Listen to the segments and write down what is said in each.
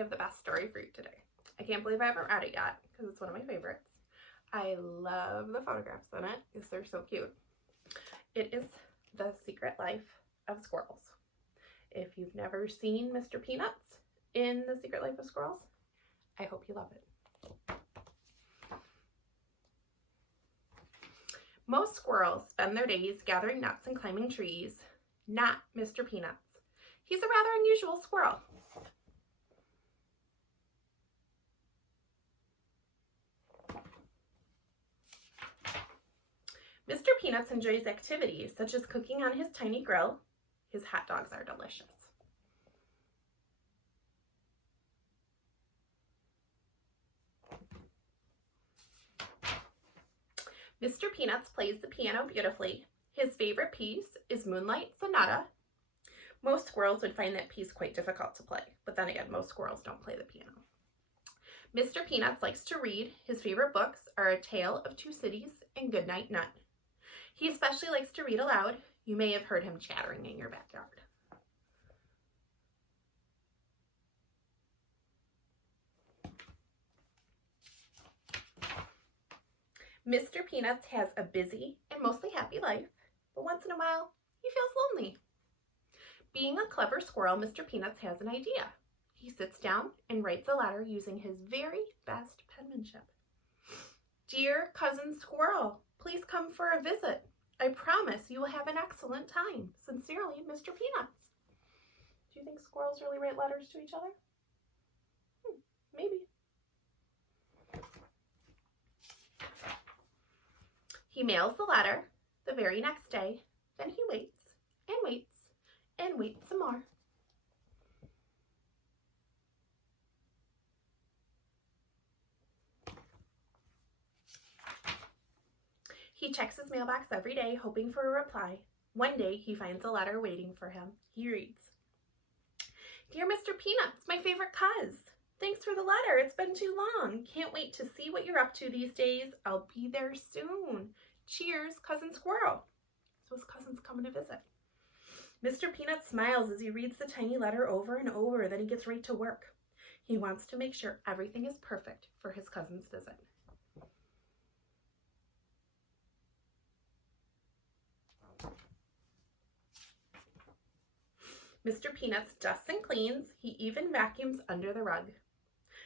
have the best story for you today. I can't believe I haven't read it yet because it's one of my favorites. I love the photographs in it because they're so cute. It is The Secret Life of Squirrels. If you've never seen Mr. Peanuts in The Secret Life of Squirrels, I hope you love it. Most squirrels spend their days gathering nuts and climbing trees. Not Mr. Peanuts. He's a rather unusual squirrel. Mr. Peanuts enjoys activities such as cooking on his tiny grill. His hot dogs are delicious. Mr. Peanuts plays the piano beautifully. His favorite piece is Moonlight Sonata. Most squirrels would find that piece quite difficult to play, but then again, most squirrels don't play the piano. Mr. Peanuts likes to read. His favorite books are A Tale of Two Cities and Goodnight Nut. He especially likes to read aloud. You may have heard him chattering in your backyard. Mr. Peanuts has a busy and mostly happy life, but once in a while, he feels lonely. Being a clever squirrel, Mr. Peanuts has an idea. He sits down and writes a letter using his very best penmanship. Dear Cousin Squirrel, please come for a visit. I promise you will have an excellent time. Sincerely, Mr. Peanuts. Do you think squirrels really write letters to each other? Maybe. He mails the letter the very next day. Then he waits and waits and waits some more. He checks his mailbox every day, hoping for a reply. One day, he finds a letter waiting for him. He reads, Dear Mr. Peanuts, my favorite cuz. Thanks for the letter. It's been too long. Can't wait to see what you're up to these days. I'll be there soon. Cheers, Cousin Squirrel. So his cousin's coming to visit. Mr. Peanut smiles as he reads the tiny letter over and over, then he gets right to work. He wants to make sure everything is perfect for his cousin's visit. Mr. Peanuts dusts and cleans. He even vacuums under the rug.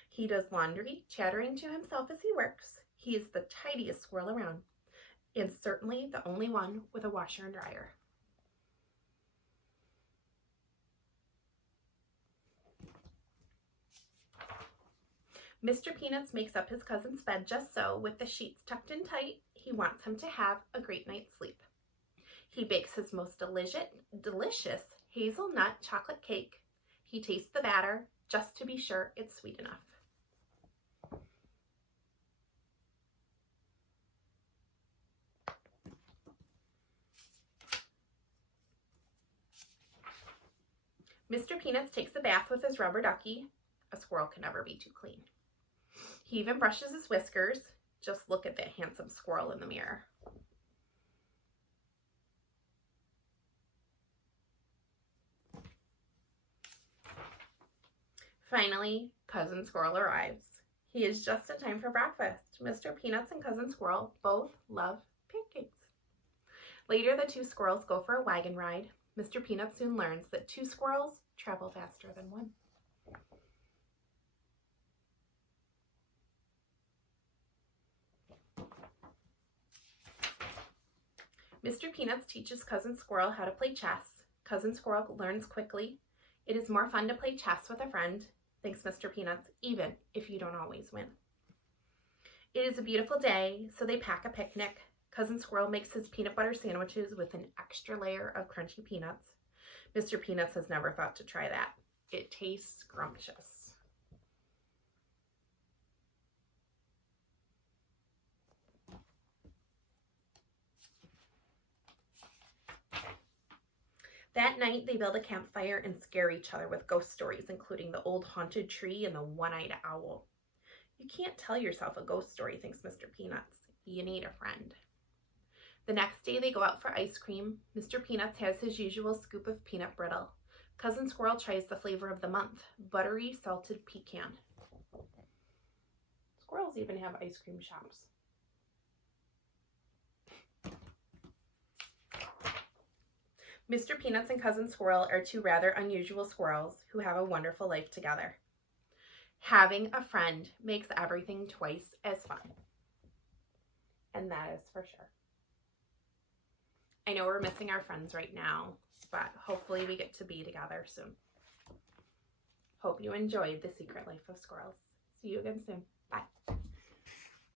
He does laundry, chattering to himself as he works. He is the tidiest squirrel around, and certainly the only one with a washer and dryer. Mr. Peanuts makes up his cousin's bed just so, with the sheets tucked in tight. He wants him to have a great night's sleep. He bakes his most delicious hazelnut chocolate cake. He tastes the batter just to be sure it's sweet enough. Mr. Peanuts takes a bath with his rubber ducky. A squirrel can never be too clean. He even brushes his whiskers. Just look at that handsome squirrel in the mirror. Finally, Cousin Squirrel arrives. He is just in time for breakfast. Mr. Peanuts and Cousin Squirrel both love pancakes. Later, the two squirrels go for a wagon ride. Mr. Peanuts soon learns that two squirrels travel faster than one. Mr. Peanuts teaches Cousin Squirrel how to play chess. Cousin Squirrel learns quickly. It is more fun to play chess with a friend. Thanks, Mr. Peanuts, even if you don't always win. It is a beautiful day, so they pack a picnic. Cousin Squirrel makes his peanut butter sandwiches with an extra layer of crunchy peanuts. Mr. Peanuts has never thought to try that. It tastes scrumptious. That night, they build a campfire and scare each other with ghost stories, including the old haunted tree and the one-eyed owl. You can't tell yourself a ghost story, thinks Mr. Peanuts. You need a friend. The next day, they go out for ice cream. Mr. Peanuts has his usual scoop of peanut brittle. Cousin Squirrel tries the flavor of the month, buttery salted pecan. Squirrels even have ice cream shops. Mr. Peanuts and Cousin Squirrel are two rather unusual squirrels who have a wonderful life together. Having a friend makes everything twice as fun. And that is for sure. I know we're missing our friends right now, but hopefully we get to be together soon. Hope you enjoyed The Secret Life of Squirrels. See you again soon. Bye.